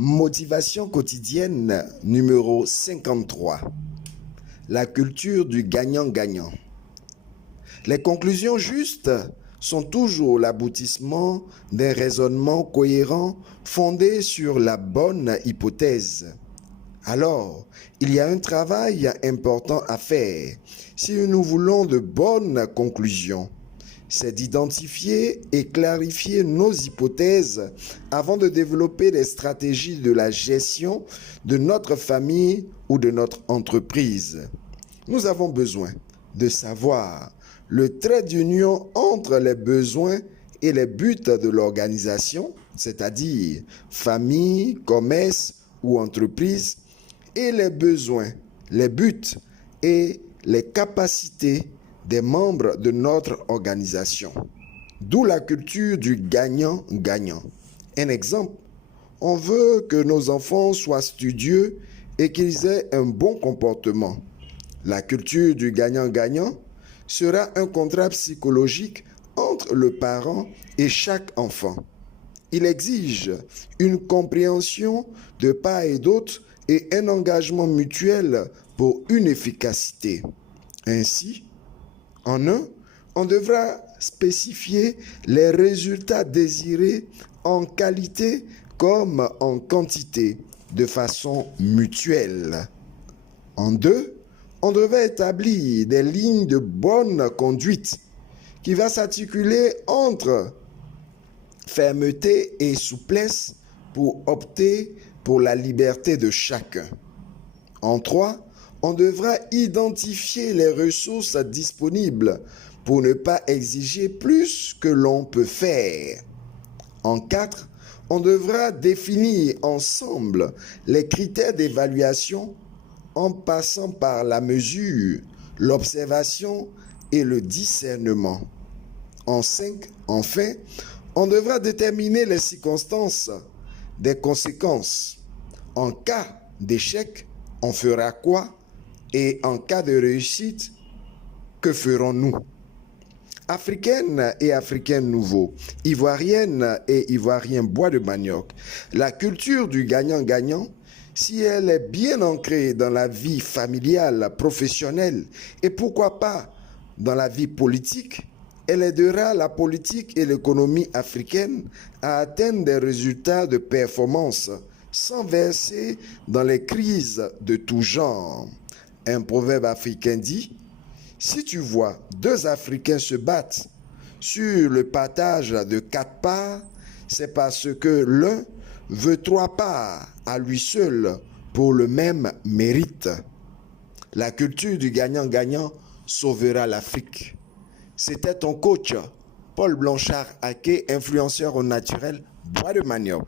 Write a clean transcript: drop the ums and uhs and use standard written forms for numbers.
Motivation quotidienne numéro 53. La culture du gagnant-gagnant. Les conclusions justes sont toujours l'aboutissement d'un raisonnement cohérent fondé sur la bonne hypothèse. Alors, il y a un travail important à faire si nous voulons de bonnes conclusions. C'est d'identifier et clarifier nos hypothèses avant de développer des stratégies de la gestion de notre famille ou de notre entreprise. Nous avons besoin de savoir le trait d'union entre les besoins et les buts de l'organisation, c'est-à-dire famille, commerce ou entreprise, et les besoins, les buts et les capacités des membres de notre organisation. D'où la culture du gagnant-gagnant. Un exemple, on veut que nos enfants soient studieux et qu'ils aient un bon comportement. La culture du gagnant-gagnant sera un contrat psychologique entre le parent et chaque enfant. Il exige une compréhension de part et d'autre et un engagement mutuel pour une efficacité. Ainsi, en un, on devra spécifier les résultats désirés en qualité comme en quantité, de façon mutuelle. En deux, on devrait établir des lignes de bonne conduite qui va s'articuler entre fermeté et souplesse pour opter pour la liberté de chacun. En trois, on devra identifier les ressources disponibles pour ne pas exiger plus que l'on peut faire. En quatre, on devra définir ensemble les critères d'évaluation en passant par la mesure, l'observation et le discernement. En cinq, enfin, on devra déterminer les circonstances des conséquences. En cas d'échec, on fera quoi? Et en cas de réussite, que ferons-nous? Africaines et Africains nouveaux, Ivoiriennes et Ivoiriens bois de manioc, la culture du gagnant-gagnant, si elle est bien ancrée dans la vie familiale, professionnelle et pourquoi pas dans la vie politique, elle aidera la politique et l'économie africaine à atteindre des résultats de performance sans verser dans les crises de tout genre. Un proverbe africain dit: si tu vois deux Africains se battre sur le partage de 4 parts, c'est parce que l'un veut 3 parts à lui seul pour le même mérite. La culture du gagnant-gagnant sauvera l'Afrique. C'était ton coach, Paul Blanchard-Aké, influenceur au naturel, bois de manioc.